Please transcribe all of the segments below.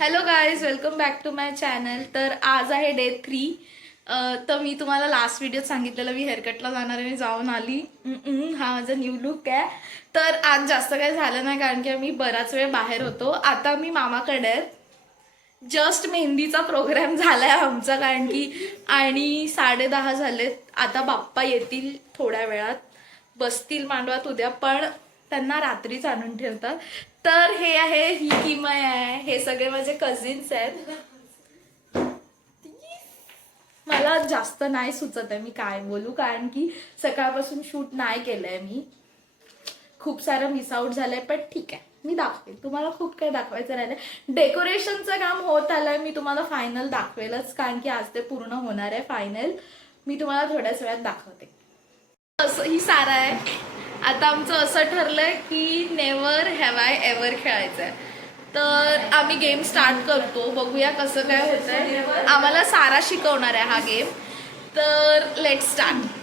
Hello guys, welcome back to my channel. तर आज आहे डे 3. तर मी तुम्हाला लास्ट व्हिडिओत सांगितलेलं मी हेअरकटला जाणार आहे. मी जाऊन आली. हा माझा न्यू लुक आहे. तर आज जास्त काही झालं नाही कारण की आम्ही बराच वेळ बाहेर होतो. आता मी मामाकडे आहे. जस्ट मेहंदीचा प्रोग्राम झाला आहे आमचा कारण की आणि 10:30 झालेत. आता बाप्पा येतील थोड्या वेळात, बसतील मांडवात उद्या, पण त्यांना रात्रीच आणून ठेवतात. तर हे आहे, ही किमय आहे, हे सगळे माझे कझिन्स आहेत. मला जास्त नाही सुचत आहे मी काय बोलू कारण की सकाळपासून शूट नाही केलंय मी. खूप सारं मिस आउट झालंय, पण ठीक आहे, मी दाखवेल तुम्हाला. खूप काही दाखवायचं राहिलंय. डेकोरेशनचं काम होत आलंय, मी तुम्हाला फायनल दाखवेलच कारण की आज ते पूर्ण होणार आहे फायनल. मी तुम्हाला थोड्याच वेळात दाखवते. असं ही सारा आहे. आता आमचं असं ठरलंय की नेव्हर हॅव आय एव्हर खेळायचंय. तर आम्ही गेम स्टार्ट करतो, बघूया कसं काय होतंय. आम्हाला सारा शिकवणार आहे हा गेम. तर लेट स्टार्ट.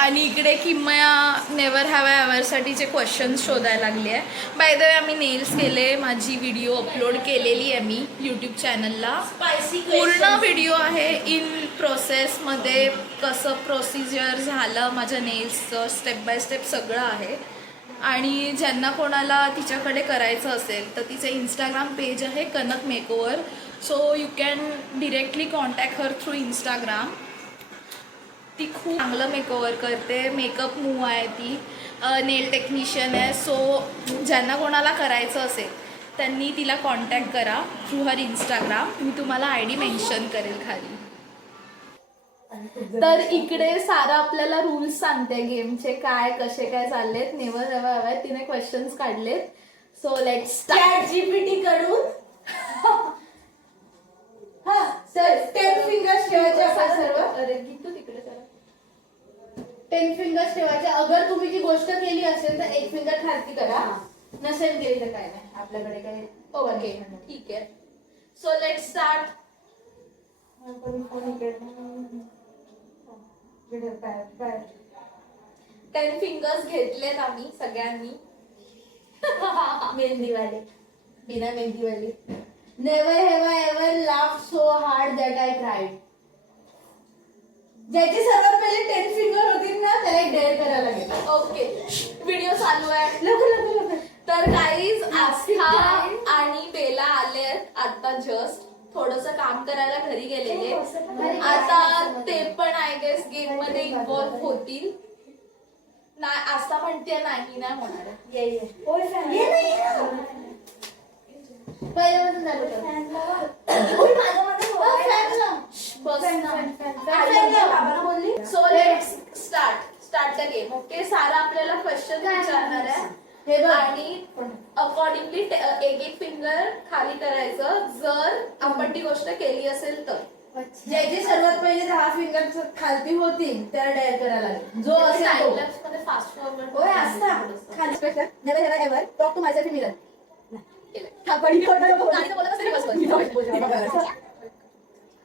आणि इकडे किमया नेव्हर हॅव आय एव्हरसाठीचे क्वेश्चन्स शोधायला लागले आहे. बाय द वे आम्ही नेल्स केले, माझी व्हिडिओ अपलोड केलेली आहे मी यूट्यूब चॅनलला. पूर्ण व्हिडिओ आहे इन प्रोसेसमध्ये, कसं प्रोसिजर झालं माझ्या नेल्सचं, स्टेप बाय स्टेप सगळं आहे. आणि ज्यांना कोणाला तिच्याकडे करायचं असेल तर तिचं इंस्टाग्राम पेज आहे Kanak makeover. So you can directly contact her through Instagram. ती खूप चांगलं मेकओव्हर करते, मेकअप मूव आहे ती, नेल टेक्निशियन आहे. सो ज्यांना कोणाला करायचं असेल त्यांनी तिला कॉन्टॅक्ट करा थ्रू हर इंस्टाग्राम. मी तुम्हाला ID मेन्शन करेल खाली. तर इकडे सारा आपल्याला रूल्स सांगते गेमचे, काय कसे काय चाललेत. नेव्हर एव्हर हॅव आय, तिने क्वेश्चन्स काढलेत. So let's start. GPT कडून हा तर 10 फिंगर्स ठेवायचे आपण सर्व. अरे किती तिकडे चला. 10 फिंगर्स ठेवायचे. अगर तुम्ही जी गोष्ट केली असेल तर एक फिंगर खालती करा, नसेल केली तर काय नाही, आपल्याकडे काही. ओके ठीक आहे. So let's start. 10 फिंगर्स घेतलेत आम्ही सगळ्यांनी. मेहंदीवाले, बिना मेहंदीवाले. Never have I ever laugh so hard that I cried. ज्याची सर्वात पहिले 10 फिंगर होतील ना त्याला एक डेअर करायला लागेल. ओके, व्हिडिओ चालू आहे. लवकर. तर गाईज, आस्था आणि बेला आलेत आता जस्ट. थोडस काम करायला घरी गेलेले. आता ते पण आय गेस गेम मध्ये इन्व्हॉल्व होतील. नाही, आस्था म्हणते नाही होणार आहे. ये पहिल्यापासून चालू बोलली. So let's start the game. Okay, Sara आपल्याला क्वेश्चन विचारणार आहे आणि अकॉर्डिंगली एक फिंगर खाली करायचं जर आपण ती गोष्ट केली असेल तर. ज्याची सर्वात पहिले 10 फिंगर खालती होतील त्याला डायल करायला लागेल. जो असेल फास्ट फॉरवर्ड होय असता खाली special. Never have ever talk to myself in mirror.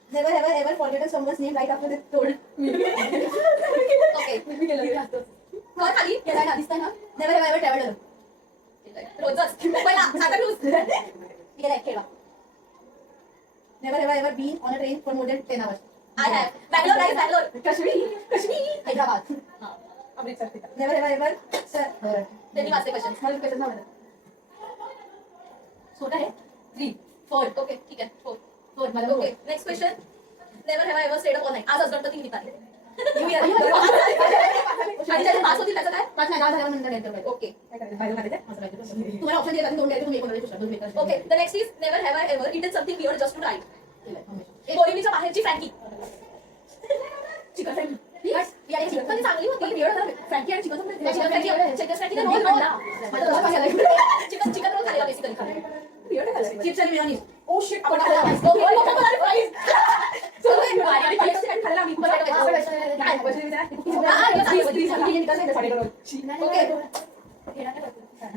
Never have I ever forgotten someone's name right after they told me. Okay, खाली केलाय ना, दिसतंय ना. Never have I ever traveled alone. रोजच पहिला आता लूज केलाय खेळवा. Never have I ever been on a train for more than 10 hours. I have. Bangalore. Kashmir, Hyderabad. Amritsar. Never have I ever त्यांनी वाचले क्वेश्चन. मला क्वेश्चन नाही छोटा है 3 4. ओके ठीक आहे. 4 मला okay, next question. Never have I ever stayed up all night. आज गणपती निमित्त आहे. आणि ज्याचे पास होतील त्याचं काय? 5 नाही 10 झाल्यावर नंतर एंटर करायचं. ओके तुम्हाला ऑप्शन दिले दोन द्यायचे, तुम्ही एक बोलायचं. Okay, the next is never have I ever eaten something weird just to right. बोरिनीच्या बाहेरची फ्रँकी. Chicken fry. पण चांगली होती. फ्रँकी आणि chicken chicken frankie roll chicken roll खाल्ला बेसिकली. चिप्स आणि मेयोनीज. ओ शिट, आपण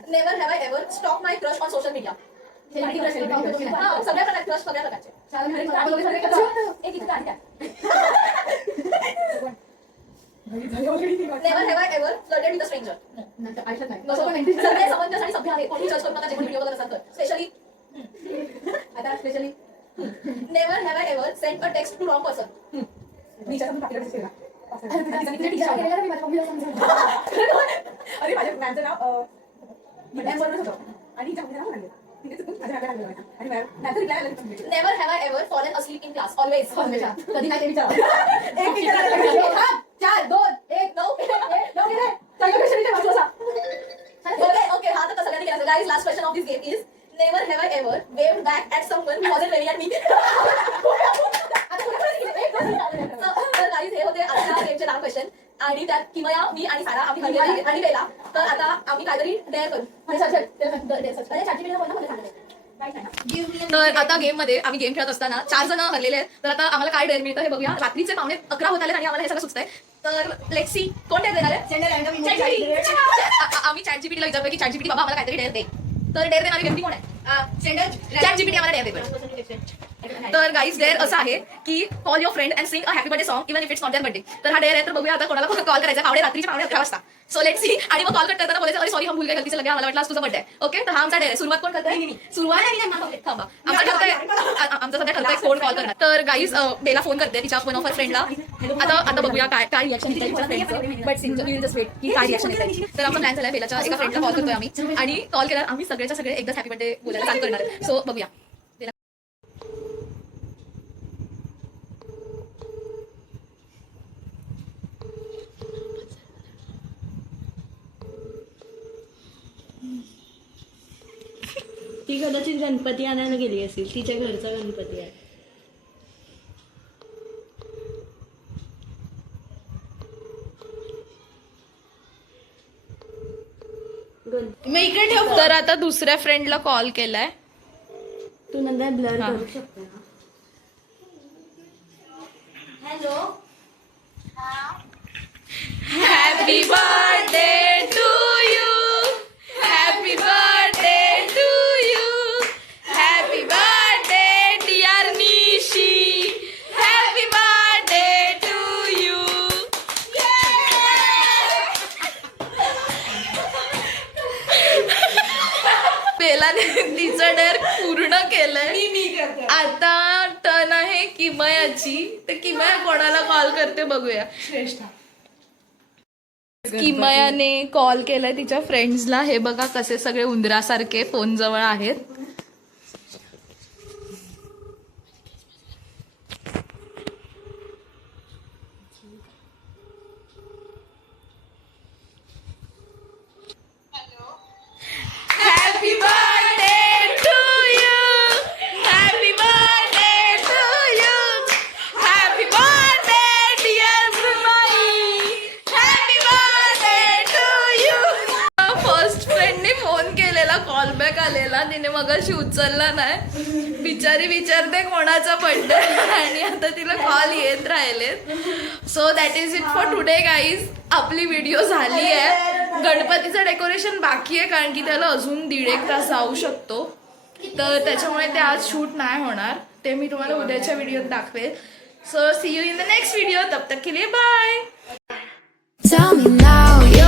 never have I ever stalk my crush on social media. सगळ्या प्रकारचे क्रश, सगळ्या प्रकारचे. Never have I ever flirted with a stranger. आयुष्यात नाही. सगळे समंजस आणि सभ्य आहे. कोणी जज करू नका जे कोणी व्हिडिओ बघत असाल तर. Specially Anjali. Never have I ever sent a text to wrong person. मी हिच्याकडून पाठीला मेसेज केला. अरे माझ्या मॅमचं नाव मॅम बरोबरच होतं आणि हिच्या नाव लागलं. तिने चुकून माझ्या नावाला लागलं आणि मॅमचं रिप्लाय आला. Never have I ever fallen असलीप in class. Always. कधी नाही ते विचार. एक विचारायला 4 2 1 9 ओके हा तर सगळ्यांनी केला. Guys last question of this game is never have I ever waved back at someone who wasn't waving at me. तर गाईज हे होते आजच्या गेमचे 10 क्वेश्चन आणि त्यात किमया, मी आणि सारा आम्ही हरलेला आणि गेला. तर आता आम्ही काहीतरी डेअर करू. तर आता गेम मध्ये आम्ही गेम खेळत असताना 4 जण हरलेले आहेत. तर आता आम्हाला काय डेअर मिळतं हे बघूया. रात्रीचे 11:15 होत आले आणि आम्हाला हे सगळं सुचतंय. तर लेट्स सी कोण डेअर देणार आहे. आम्ही चॅट जीपीटीला विचारतोय की चॅट जीपीटी बाबा आम्हाला काहीतरी डेअर दे. तर डेअर देणारी व्यक्ती कोण आहे. चॅट जीपीटी आम्हाला डेअर देतोय. तर गाईज डेअर असं आहे की call your friend and sing a happy birthday song even if it's not their birthday. तर हा डेअर आहे. तर बघूया आता कोणाला कॉल करायचा. रात्रीचे 11:15 वाजता. So let's see. आणि मग कॉल कट करताना बोलायचं अरे सॉरी हम भूल गए गलती से लगे मला वाटलं आज तुझा बर्थडे आहे. ओके तर हा आमचा डेअर आहे. सुरुवात कोण करताय. सुरुवात थांबा आमचं सध्या ठरतंय कोण कॉल करणार. तर गाईज बेला फोन करते तिच्या वन ऑफ हर फ्रेंडला. आता बघूया काय रिॲक्शन येतं. बट सिंग जस्ट वेट की काय रिॲक्शन येतं. तर आमचा प्लॅन झालाय बेलाच्या एका फ्रेंडला कॉल करतोय आम्ही आणि कॉल केला आम्ही सगळ्याच्या सगळे एकदाच हॅपी बर्थडे बोलायला चालू करणार. सो बघूया. ती कदाचित गणपती आणायला गेली असेल. तिच्या घरचा गणपती आहे. मी इकडे ठेव. तर आता दुसऱ्या फ्रेंडला कॉल केलाय. तू नंतर ब्लर करू शकते ना. Hello. Happy birthday to you. Happy birthday to you. Happy birthday dear Nishi. Happy birthday to you. बेलाने तिचं डेअर पूर्ण केलंय. आता टर्न आहे किमयाची. तर किमया कोणाला कॉल करते बघूया. किमयाने कॉल केलाय तिच्या फ्रेंड्सला. हे बघा कसे सगळे उंदरासारखे फोन जवळ आहेत. Happy birthday to you. Happy birthday to you. Happy birthday dear Sumai. Happy birthday to you. First फ्रेंडने फोन केलेला कॉल बॅक आलेला. तिने मगाशी उचलला नाही. बिचारी विचारते कोणाचा बर्थडे आणि आता तिला कॉल येत राहिले. So that is it for today guys. आपली व्हिडिओ झाली आहे. गणपतीचं डेकोरेशन बाकी आहे कारण की त्याला अजून 1.5 तास जाऊ शकतो. तर त्याच्यामुळे ते आज शूट नाही होणार. ते मी तुम्हाला उद्याच्या व्हिडिओत दाखवेल. So see you in the next video. तब तक के लिए बाय. Tell me now.